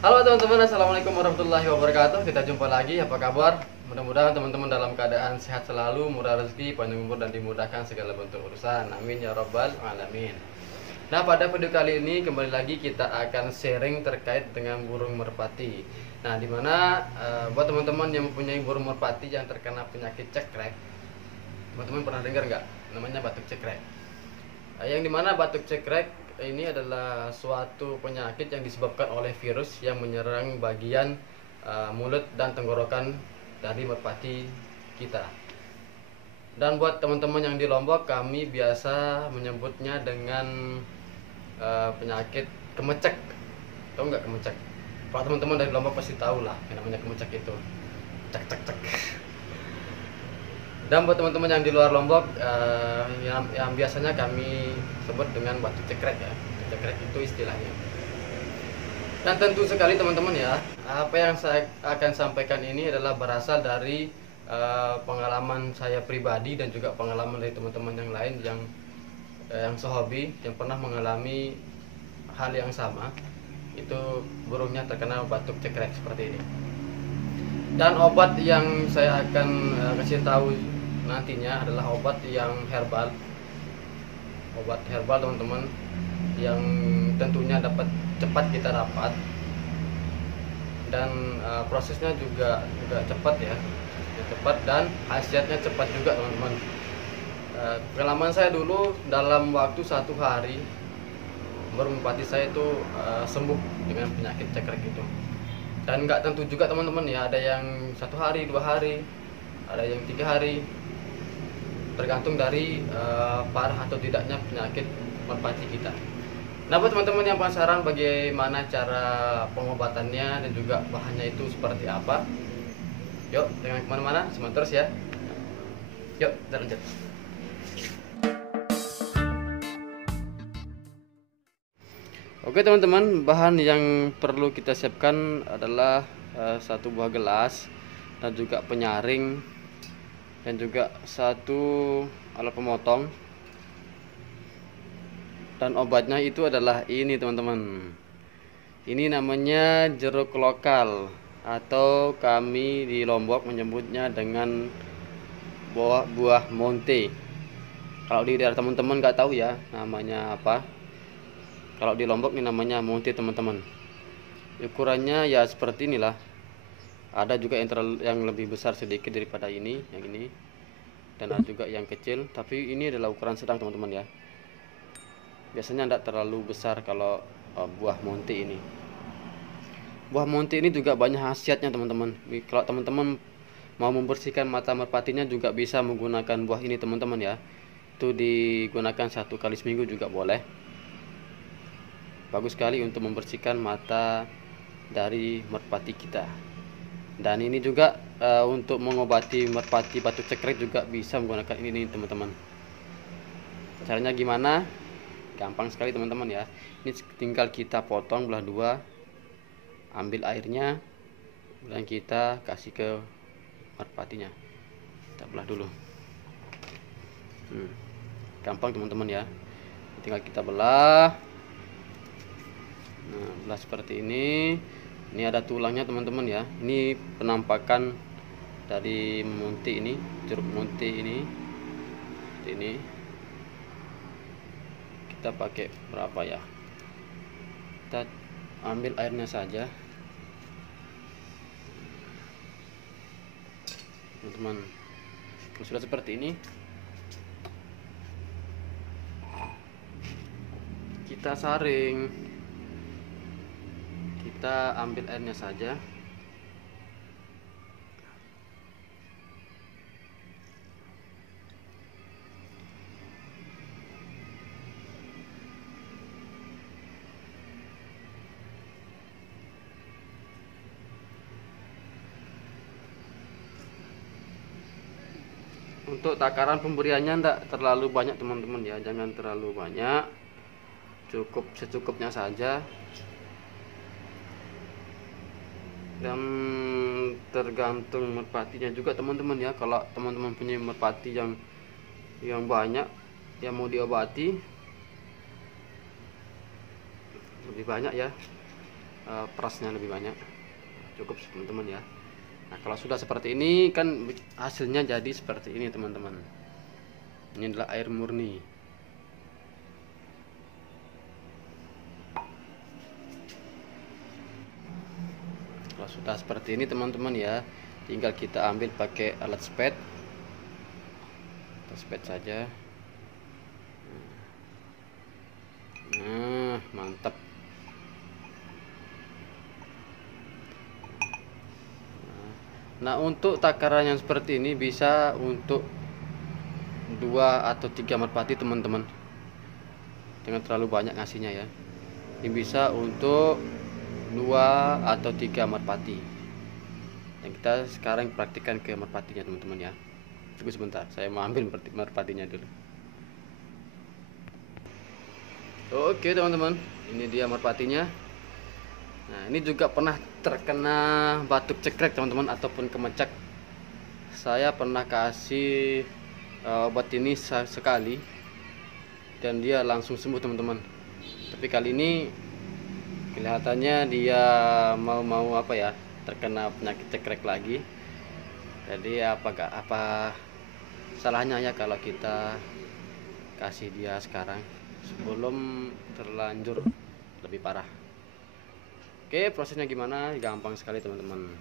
Halo teman-teman, assalamualaikum warahmatullahi wabarakatuh. Kita jumpa lagi. Apa kabar? Mudah-mudahan teman-teman dalam keadaan sehat selalu, murah rezeki, panjang umur, dan dimudahkan segala bentuk urusan. Amin ya robbal alamin. Nah, pada video kali ini kembali lagi kita akan sharing terkait dengan burung merpati. Nah, dimana buat teman-teman yang mempunyai burung merpati yang terkena penyakit cekrek, teman-teman pernah dengar nggak? Namanya batuk cekrek. Yang dimana batuk cekrek ini adalah suatu penyakit yang disebabkan oleh virus yang menyerang bagian mulut dan tenggorokan dari merpati kita. Dan buat teman-teman yang di Lombok, kami biasa menyebutnya dengan penyakit kemecek. Tahu nggak kemecek? Kalau teman-teman dari Lombok pasti tahu lah yang namanya kemecek itu. Cek cek cek. Dan buat teman-teman yang di luar Lombok, yang biasanya kami sebut dengan batu cekrek ya. Batu cekrek itu istilahnya. Dan tentu sekali teman-teman ya, apa yang saya akan sampaikan ini adalah berasal dari pengalaman saya pribadi dan juga pengalaman dari teman-teman yang lain yang sehobi yang pernah mengalami hal yang sama. Itu burungnya terkena batuk cekrek seperti ini. Dan obat yang saya akan kasih tahu nantinya adalah obat yang herbal. Obat herbal teman-teman, yang tentunya dapat cepat kita dapat, dan prosesnya juga cepat ya, cepat dan khasiatnya cepat juga teman-teman. Pengalaman saya dulu dalam waktu 1 hari burung merpati saya itu sembuh dengan penyakit cekrek itu. Dan nggak tentu juga teman-teman ya, ada yang 1 hari, 2 hari, ada yang 3 hari, tergantung dari parah atau tidaknya penyakit merpati kita. Nah, buat teman-teman yang penasaran bagaimana cara pengobatannya dan juga bahannya itu seperti apa, yuk jangan kemana-mana, simak terus ya. Yuk kita lanjut. Oke teman-teman, bahan yang perlu kita siapkan adalah 1 buah gelas dan juga penyaring dan juga 1 alat pemotong. Dan obatnya itu adalah ini teman-teman. Ini namanya jeruk lokal, atau kami di Lombok menyebutnya dengan buah monte. Kalau di daerah teman-teman nggak tahu ya namanya apa. Kalau di Lombok ini namanya monte teman-teman. Ukurannya ya seperti inilah. Ada juga yang lebih besar sedikit daripada ini, yang ini. Dan ada juga yang kecil, tapi ini adalah ukuran sedang teman-teman ya. Biasanya tidak terlalu besar kalau buah monte ini. Buah monte ini juga banyak khasiatnya teman-teman. Kalau teman-teman mau membersihkan mata merpatinya juga bisa menggunakan buah ini teman-teman ya. Itu digunakan 1 kali seminggu juga boleh. Bagus sekali untuk membersihkan mata dari merpati kita. Dan ini juga untuk mengobati merpati batuk cekrek juga bisa menggunakan ini teman-teman. Caranya gimana? Gampang sekali teman-teman ya. Ini tinggal kita potong belah 2, ambil airnya, dan kita kasih ke merpatinya. Kita belah dulu. Gampang teman-teman ya. Tinggal kita belah. Nah, belah seperti ini. Ini ada tulangnya teman-teman ya. Ini penampakan dari munti ini, jeruk munti ini. Seperti ini. Kita pakai berapa ya? Kita ambil airnya saja. Teman-teman. Sudah seperti ini. Kita saring. Kita ambil airnya saja. Untuk takaran pemberiannya tidak terlalu banyak teman-teman ya, jangan terlalu banyak, cukup secukupnya saja. Dan tergantung merpatinya juga teman-teman ya. Kalau teman-teman punya merpati yang banyak yang mau diobati, lebih banyak ya, perasnya lebih banyak. Cukup teman-teman ya. Nah kalau sudah seperti ini kan hasilnya jadi seperti ini teman-teman. Ini adalah air murni. Kalau sudah seperti ini teman-teman ya, tinggal kita ambil pakai alat spet saja. Nah mantap. Nah untuk takaran yang seperti ini bisa untuk 2 atau 3 merpati teman-teman, jangan terlalu banyak ngasihnya ya. Ini bisa untuk 2 atau 3 merpati. Dan kita sekarang praktikkan ke merpatinya teman-teman ya. Tunggu sebentar, saya mau ambil merpatinya dulu. Oke teman-teman, ini dia merpatinya. Nah ini juga pernah terkena batuk cekrek teman-teman, ataupun kemecak. Saya pernah kasih obat ini sekali dan dia langsung sembuh teman-teman. Tapi kali ini kelihatannya dia mau apa ya, terkena penyakit cekrek lagi. Jadi apa salahnya ya kalau kita kasih dia sekarang sebelum terlanjur lebih parah. Oke, prosesnya gimana? Gampang sekali teman-teman.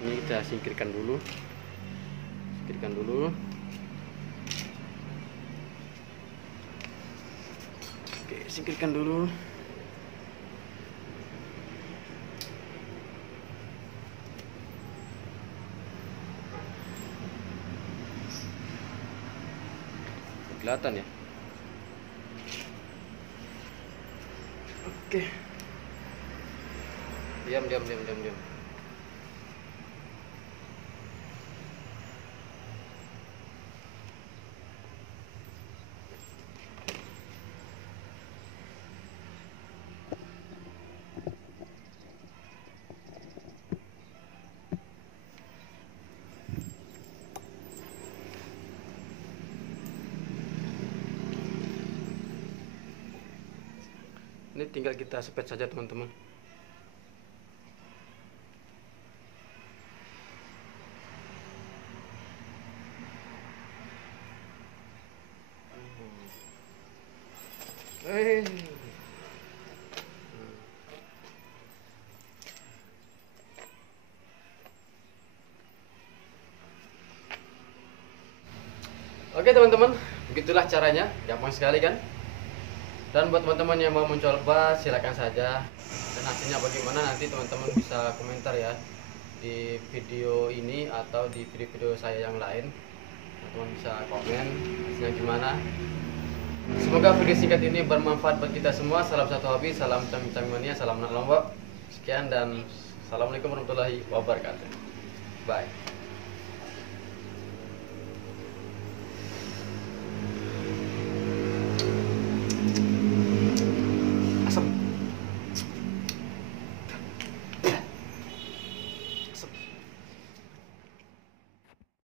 Ini kita singkirkan dulu. Oke, singkirkan dulu. Kelihatan ya. Oke. Diam. Ini tinggal kita sepet saja teman-teman. Oke teman-teman, begitulah caranya, gampang sekali kan? Dan buat teman-teman yang mau mencoba silakan saja. Dan hasilnya bagaimana nanti teman-teman bisa komentar ya di video ini atau di video-video saya yang lain. Teman-teman bisa komen hasilnya gimana. Semoga video singkat ini bermanfaat buat kita semua. Salam satu hobi, salam cami-cami mania, salam anak lombok. Sekian dan assalamualaikum warahmatullahi wabarakatuh. Bye.